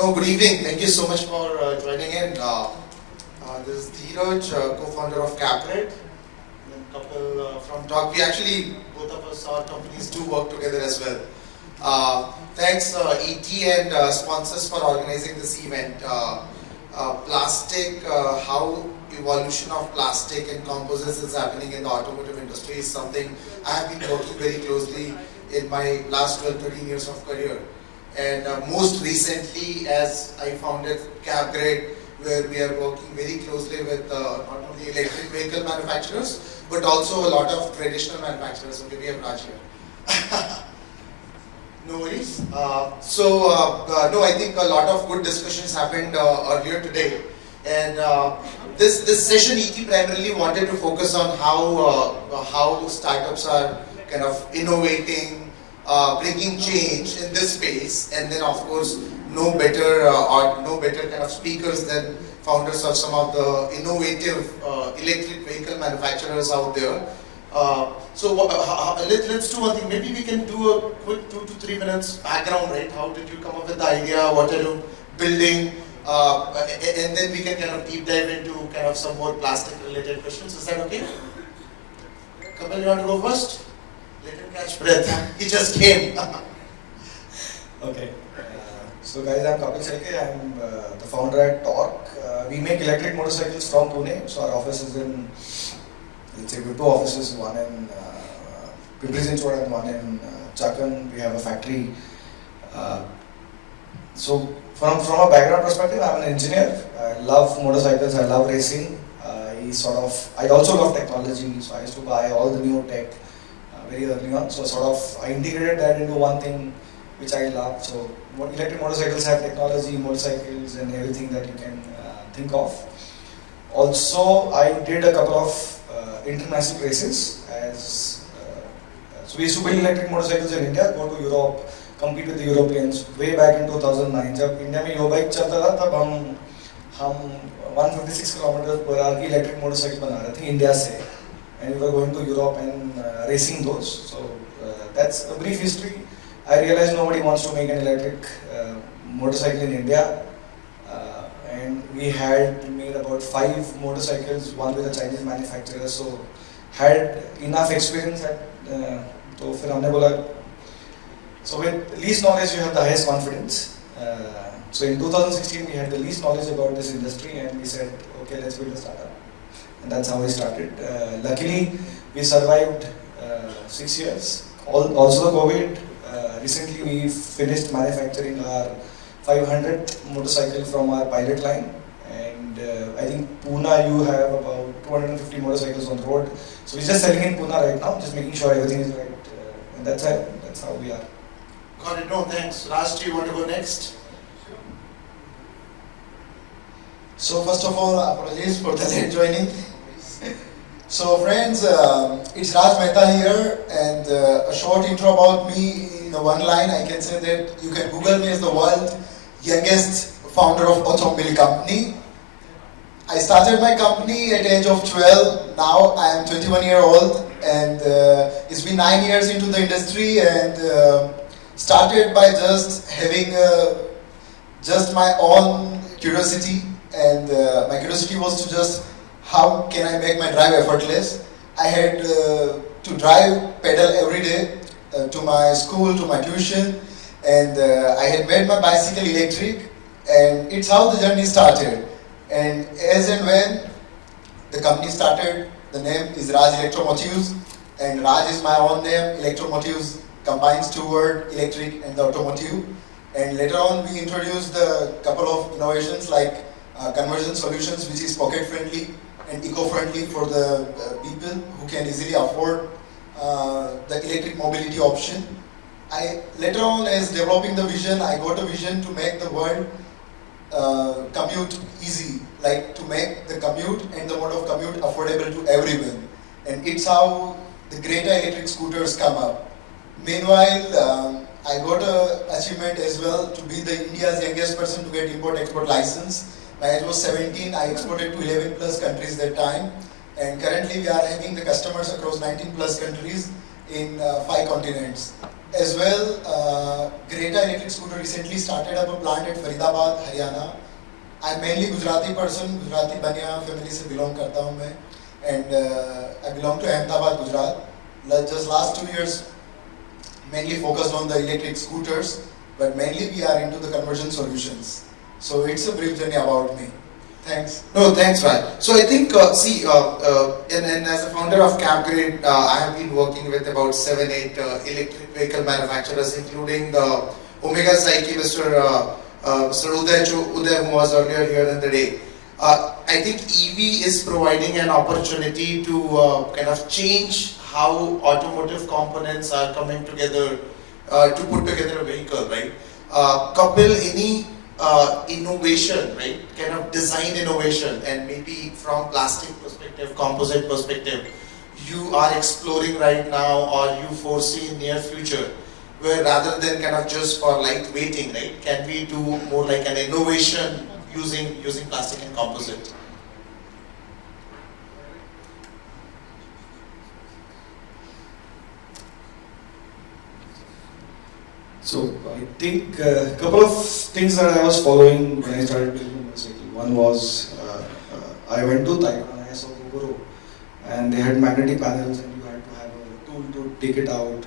No, good evening. Thank you so much for joining in. This is Dheeraj, co-founder of CapRed. And a couple from Talk. We actually, both of us, our companies do work together as well. Thanks ET and sponsors for organizing this event. Plastic, how evolution of plastic and composites is happening in the automotive industry is something I have been working very closely in my last 12-13 years of career. And most recently, as I founded CapGrid, where we are working very closely with not only electric vehicle manufacturers, but also a lot of traditional manufacturers. Okay, we have Raj here. No worries. No, I think a lot of good discussions happened earlier today. And this session, ET primarily wanted to focus on how startups are kind of innovating, bringing change in this space, and then of course no better kind of speakers than founders of some of the innovative electric vehicle manufacturers out there. Let's do one thing. Maybe we can do a quick 2 to 3 minutes background, right? How did you come up with the idea? What are you building? And then we can kind of deep dive into kind of some more plastic related questions. Is that okay? Kapil, you want to go first? Let him catch breath. He just came. Okay. So guys, I'm Kapil Shelke. I'm the founder at Torque. We make electric motorcycles from Pune. So our office is in, let's say we have two offices, one in Pimpri Chinchwad and one in Chakan. We have a factory. So from a background perspective, I'm an engineer. I love motorcycles. I love racing. I also love technology. So I used to buy all the new tech very early on. So I integrated that into one thing which I love. So electric motorcycles have technology, motorcycles and everything that you can think of. Also, I did a couple of international races. So we used to build electric motorcycles in India, go to Europe, compete with the Europeans. Way back in 2009, जब India में यो bike चलता था तब हम 156 km/h की electric motorcycle बना रहे थे इंडिया से, and we were going to Europe and racing those. So that's a brief history. I realized nobody wants to make an electric motorcycle in India, and we had made about 5 motorcycles, one with a Chinese manufacturer. So had enough experience at तो फिर हमने बोला, so with least knowledge you have the highest confidence. So in 2016 we had the least knowledge about this industry, and we said, okay, let's build a startup, and that's how we started. Luckily we survived 6 years. Also the COVID. Recently we finished manufacturing our 500th motorcycle from our pilot line, and I think Pune you have about 250 motorcycles on the road. So we're just selling in Pune right now, just making sure everything is right, and that's how we are. Got it. No, thanks. Raj, do you want to go next? So first of all, apologies for the late joining. So friends, it's Raj Mehta here, and a short intro about me in one line. I can say that you can Google me as the world's youngest founder of automobile company. I started my company at the age of 12. Now I am 21 years old, and it's been 9 years into the industry, and started by just having just my own curiosity, and my curiosity was to just how can I make my drive effortless. I had to drive pedal every day to my school, to my tuition, and I had made my bicycle electric, and it's how the journey started. And as and when the company started, the name is Raj Electromotives, and Raj is my own name. Electromotives combines two words, electric and the automotive. And later on we introduced a couple of innovations like conversion solutions, which is pocket friendly and eco-friendly for the people who can easily afford the electric mobility option. Later on, as developing the vision, I got a vision to make the world commute easy, like to make the commute and the mode of commute affordable to everyone. And it's how the greater electric scooters come up. Meanwhile, I got an achievement as well to be the India's youngest person to get import-export license. My age was 17, I exported to 11 plus countries that time, and currently we are having the customers across 19 plus countries in 5 continents. As well, Greta Electric Scooter recently started up a plant at Faridabad, Haryana. I'm mainly Gujarati person, Gujarati Bania family से belong करता हूँ मैं, and I belong to Ahmedabad, Gujarat. Just last 2 years, mainly focused on the electric scooters, but mainly we are into the conversion solutions. So it's a brief journey about me. Thanks. No, thanks, Raj. So I think, and as a founder of CapGrid, I have been working with about 7-8 electric vehicle manufacturers, including the Omega Psyche, Mr. Uday, who was earlier here in the day. I think EV is providing an opportunity to kind of change how automotive components are coming together to put together a vehicle, right? Couple any innovation, right? Kind of design innovation, and maybe from plastic perspective, composite perspective, you are exploring right now, or you foresee in near future, where rather than kind of just for light weighting, right? Can we do more like an innovation using plastic and composite? So I think a couple of things that I was following when I started building motorcycle. One was I went to Taiwan, I saw Gogoro, and they had magnetic panels, and you had to have a tool to take it out.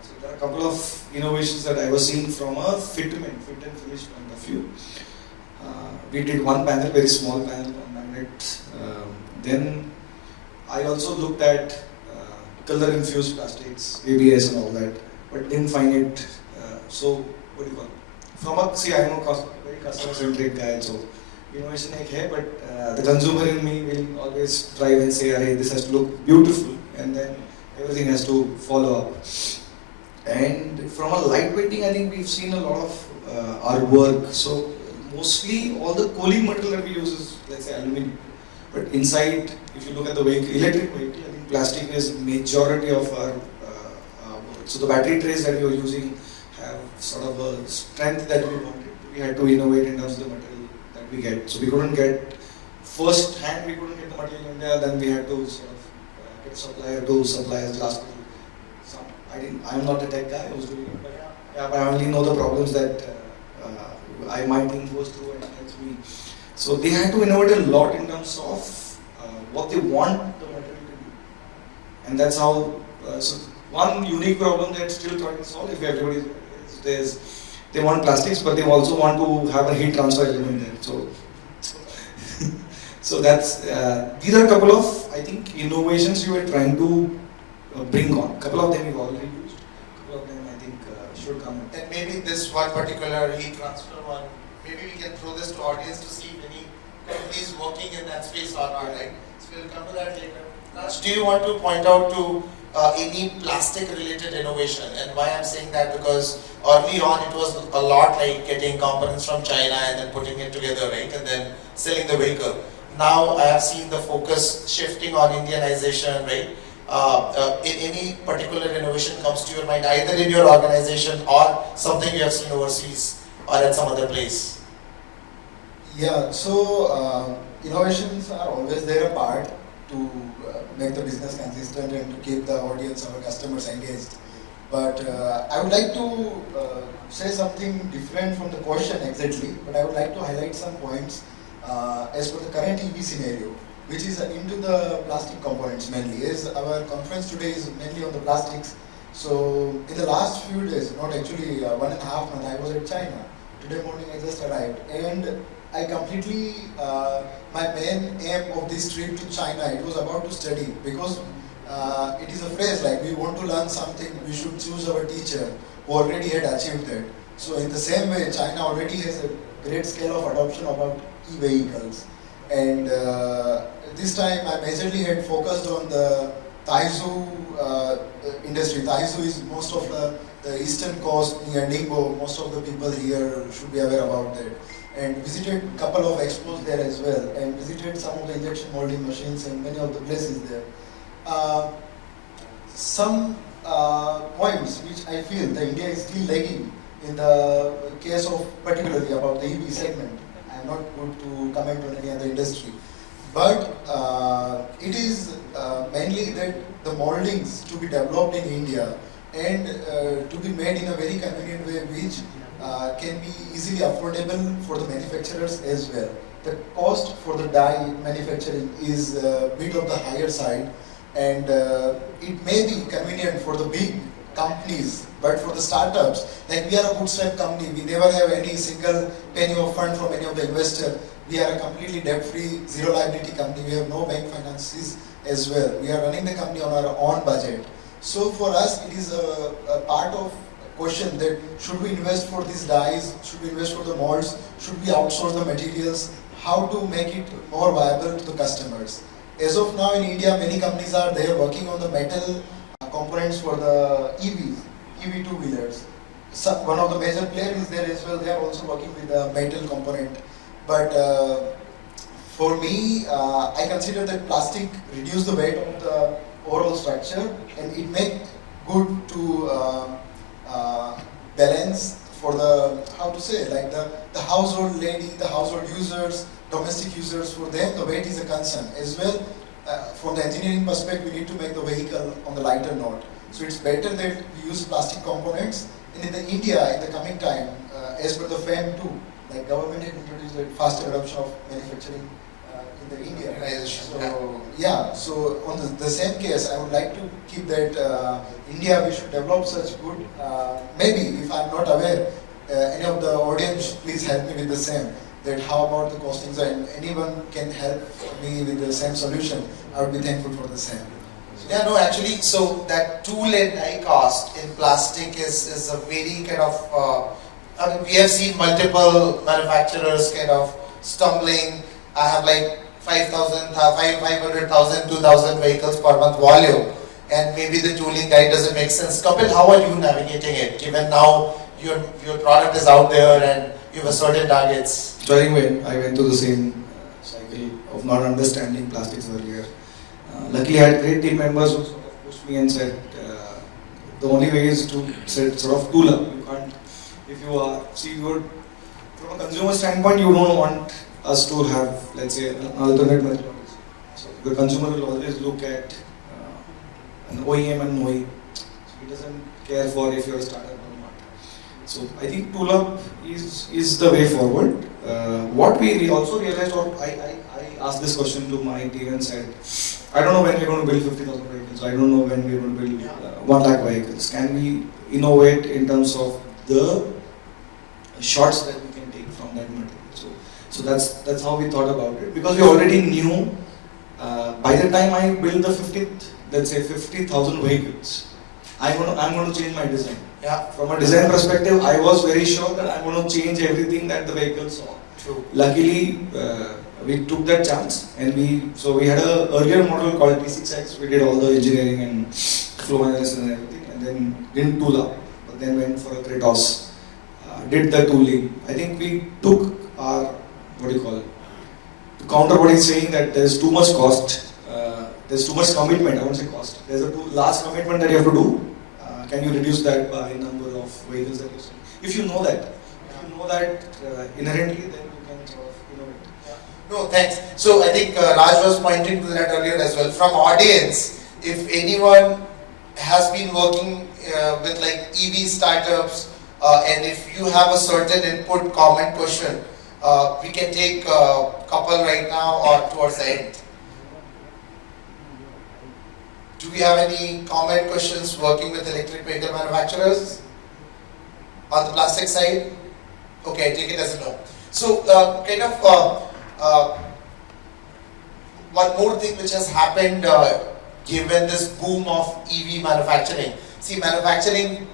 So there are a couple of innovations that I was seeing from a fit and finish point of view. We did one panel, very small panel on magnet. Then I also looked at color infused plastics, ABS and all that, but didn't find it. So what do you call it? From a, see, I'm a very customer centric guy, so innovation ek hai, but the consumer in me will always drive and say, "Arey, this has to look beautiful," and then everything has to follow up. And from a lightweighting, I think we've seen a lot of our work. So mostly all the cooling material that we use is, let's say, aluminum. But inside, if you look at the vehicle, electric vehicle, I think plastic is majority of our work. So the battery trays that we are using have sort of a strength that we wanted. We had to innovate in terms of the material that we get. So we couldn't get first hand, we couldn't get the material in India. Then we had to sort of get a supplier to supply us glass. I'm not a tech guy who's doing it, but yeah, but I only know the problems that my team goes through and helps me. So they had to innovate a lot in terms of what they want the material to be, and that's how. So one unique problem they're still trying to solve, if everybody is they want plastics, but they also want to have a heat transfer element there. So, so that's these are a couple of, I think, innovations you were trying to bring on. A couple of them you've already used. A couple of them I think should come. And maybe this one particular heat transfer one, maybe we can throw this to audience to see if any companies working in that space or not, right? So we'll come to that later. Raj, do you want to point out to any plastic related innovation? And why I'm saying that, because early on it was a lot like getting components from China and then putting it together, right? And then selling the vehicle. Now I have seen the focus shifting on Indianization, right? Any particular innovation comes to your mind, either in your organization or something you have seen overseas or at some other place? Yeah, so innovations are always there a part to make the business consistent and to keep the audience, our customers engaged. But I would like to say something different from the question exactly, but I would like to highlight some points as per the current EV scenario, which is into the plastic components mainly. As our conference today is mainly on the plastics, so in the last few days, not actually 1.5 months, I was at China. Today morning I just arrived, and I completely, my main aim of this trip to China, it was about to study, because it is a phrase like, we want to learn something, we should choose our teacher who already had achieved that. So in the same way, China already has a great scale of adoption about e-vehicles. And this time I majorly had focused on the Taizu industry. Taizu is most of the eastern coast near Ningbo. Most of the people here should be aware about that. And visited a couple of expos there as well, and visited some of the injection molding machines and many of the places there. Some points which I feel that India is still lagging in the case of particularly about the EV segment. I am not good to comment on any other industry, but it is mainly that the moldings to be developed in India and to be made in a very convenient way which can be easily affordable for the manufacturers as well. The cost for the die manufacturing is a bit of the higher side, and it may be convenient for the big companies, but for the startups, like we are a bootstrap company, we never have any single penny of fund from any of the investor. We are a completely debt-free, zero liability company. We have no bank finances as well. We are running the company on our own budget. So for us, it is a part of question that should we invest for these dies, should we invest for the molds, should we outsource the materials, how to make it more viable to the customers. As of now in India, many companies are there working on the metal components for the EV two-wheelers. One of the major players is there as well, they are also working with the metal component. But for me, I consider that plastic reduce the weight of the overall structure, and it make good to balance for the, how to say, like the household lady, the household users, domestic users, for them the weight is a concern. As well, from the engineering perspective, we need to make the vehicle on the lighter note. So it's better that we use plastic components. And in the India, in the coming time, as per the FAM 2, like government had introduced a faster adoption of manufacturing in the India. So yeah, so on the same case, I would like to keep that India, we should develop such good, maybe if I'm not aware, any of the audience, please help me with the same, that how about the costings, and anyone can help me with the same solution, I would be thankful for the same. Yeah, no, actually, so that tool and die cost in plastic is a very kind of, I mean, we have seen multiple manufacturers kind of stumbling. I have like 5,000, 500,000, 2,000 vehicles per month volume, and maybe the tooling guide doesn't make sense. Kapil, how are you navigating it, given now your product is out there and you have certain targets? So I think I went through the same cycle of not understanding plastics earlier. Luckily, I had great team members who sort of pushed me and said, the only way is to sort of tool up. You can't, if you are, see, from a consumer standpoint, you don't want us to have, let's say, an alternate method. So the consumer will always look at an OEM and OE. So he doesn't care for if you're a startup or not. So I think tool up is the way forward. What we also realized, or I asked this question to my team and said, I don't know when we're going to build 50,000 vehicles. I don't know when we're going to build 1 lakh vehicles. Can we innovate in terms of the shots that we can take from that material? So that's how we thought about it, because we already knew by the time I build the 50th, let's say 50,000 vehicles, I'm going to change my design. Yeah. From a design perspective, I was very sure that I'm going to change everything that the vehicle saw. True. Luckily, we took that chance, and we had an earlier model called T6X. We did all the engineering and flow analysis and everything, and then didn't tool up, but then went for a Kratos, did the tooling. I think we took our, what do you call it, to counter what he's saying, that there's too much cost, there's too much commitment. I won't say cost. There's a too large commitment that you have to do. Can you reduce that by number of vehicles that you sell? If you know that, inherently, then you can sort of innovate. No, thanks. So I think Raj was pointing to that earlier as well. From audience, if anyone has been working with like EV startups, and if you have a certain input, comment, question, we can take a couple right now or towards the end. Do we have any comment, questions working with electric vehicle manufacturers on the plastic side? Okay, I take it as a no. So one more thing which has happened given this boom of EV manufacturing. See, manufacturing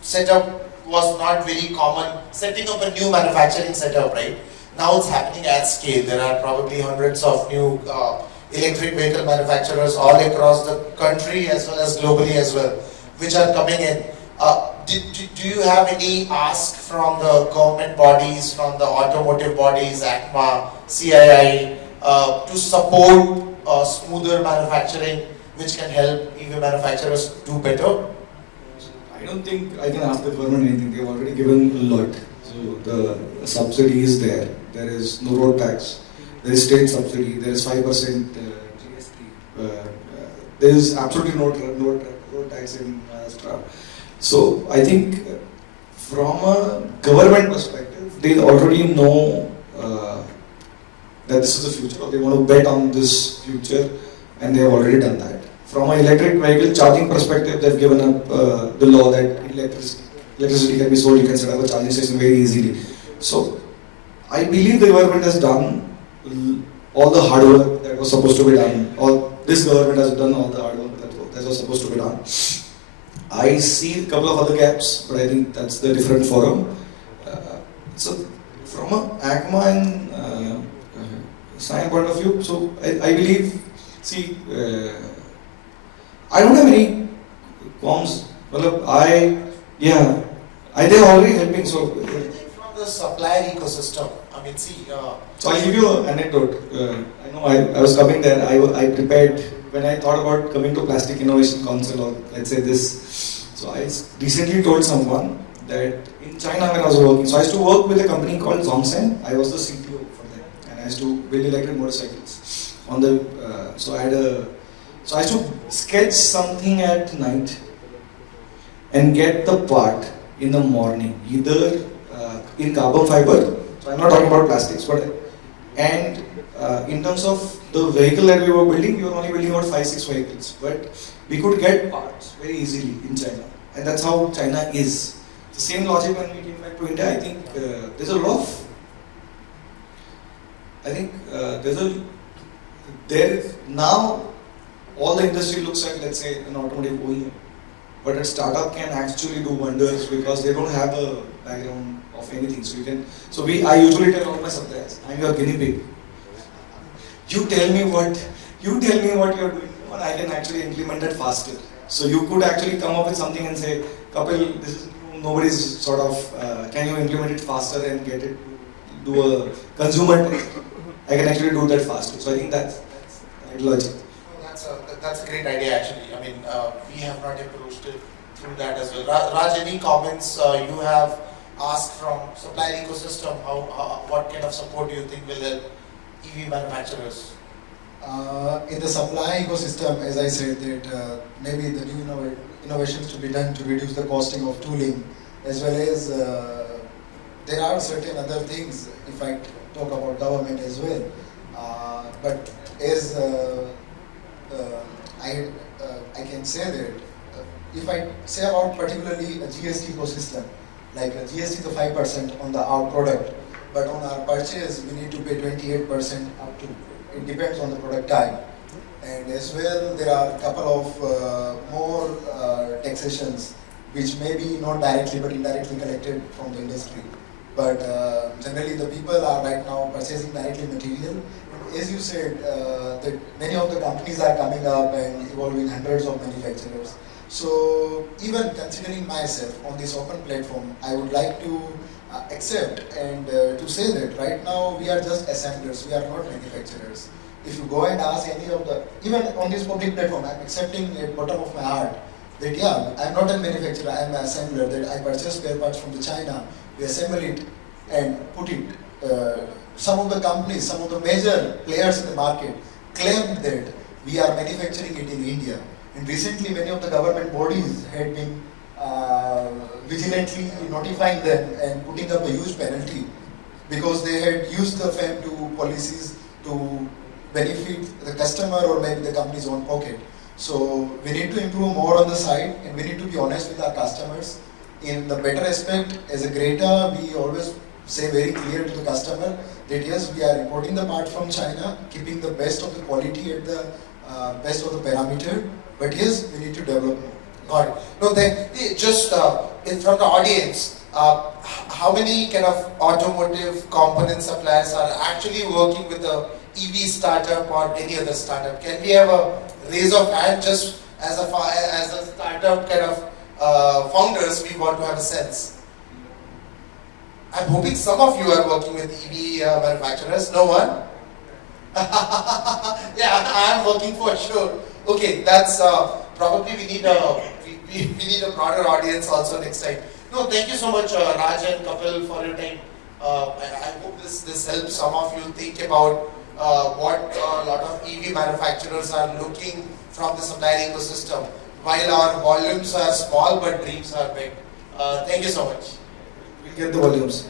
setup was not very common. Setting up a new manufacturing setup, right? Now it's happening at scale. There are probably hundreds of new electric vehicle manufacturers all across the country as well as globally as well, which are coming in. Do you have any ask from the government bodies, from the automotive bodies, ACMA, CII, to support smoother manufacturing, which can help EV manufacturers do better? I think after the government anything, they've already given a lot. So the subsidy is there. There is no road tax. There is state subsidy. There is 5% GST. There is absolutely no road tax in Maharashtra. So I think from a government perspective, they already know that this is the future, or they want to bet on this future, and they have already done that. From an electric vehicle charging perspective, they've given up the law that electricity can be sold, you can set up a charging station very easily. So I believe the government has done all the hard work that was supposed to be done. This government has done all the hard work that was supposed to be done. I see a couple of other gaps, but I think that's the different forum. So from a ACMA and SIAM point of view, so I believe, see, I don't have any qualms. They're already helping. So From the supplier ecosystem, I mean, see. So I'll give you an anecdote. I know I was coming there. I prepared when I thought about coming to Plastic Innovation Council, or let's say this. So I recently told someone that in China when I was working, so I used to work with a company called Zhongsheng. I was the CTO for them, and I used to build electric motorcycles. So I used to sketch something at night and get the part in the morning, either in carbon fiber. So I'm not talking about plastics, but in terms of the vehicle that we were building, we were only building about 5-6 vehicles, but we could get parts very easily in China, and that's how China is. The same logic when we came back to India. I think there's a lot of. I think now all the industry looks like, let's say, an automotive OEM, but a startup can actually do wonders because they don't have a background of anything. I usually tell all my suppliers, I'm your guinea pig. You tell me what you're doing, and I can actually implement it faster. So you could actually come up with something and say, Kapil, this is nobody's sort of, can you implement it faster and get it to do a consumer test? I can actually do that faster. So I think that's logic. That's a great idea actually. I mean, we have not approached it through that as well. Raj, any comments you have asked from supplier ecosystem? What kind of support do you think will help EV manufacturers? In the supply ecosystem, as I said, that maybe the new innovations to be done to reduce the costing of tooling, as well as there are certain other things, if I talk about government as well. But as I can say that if I say about particularly a GST ecosystem, like a GST the 5% on our product, but on our purchase we need to pay 28% up to. It depends on the product type. And as well, there are a couple of more taxations which may be not directly but indirectly collected from the industry. But generally the people are right now purchasing directly material. As you said, that many of the companies are coming up and evolving hundreds of manufacturers. So even considering myself on this open platform, I would like to accept and to say that right now we are just assemblers, we are not manufacturers. If you go and ask any of the, even on this public platform, I'm accepting at bottom of my heart that yeah, I'm not a manufacturer, I'm an assembler, that I purchase spare parts from the China, we assemble it and put it. Some of the companies, some of the major players in the market claimed that we are manufacturing it in India. And recently many of the government bodies had been vigilantly notifying them and putting up a huge penalty because they had used the FAME2 policies to benefit the customer or maybe the company's own pocket. So we need to improve more on the side, and we need to be honest with our customers. In the better aspect, as a Greta, we always say very clear to the customer that yes, we are importing the part from China, keeping the best of the quality at the best of the parameter, but yes, we need to develop more. Got it. No, then just from the audience, how many kind of automotive component suppliers are actually working with a EV startup or any other startup? Can we have a raise of hand just as a startup kind of founders? We want to have a sense. I'm hoping some of you are working with EV manufacturers. No one? Yeah, I'm working for sure. Okay, that's probably we need a broader audience also next time. No, thank you so much, Raj and Kapil, for your time. I hope this helps some of you think about what a lot of EV manufacturers are looking from the supplier ecosystem. while our volumes are small but dreams are big. Thank you so much. We'll get the volumes.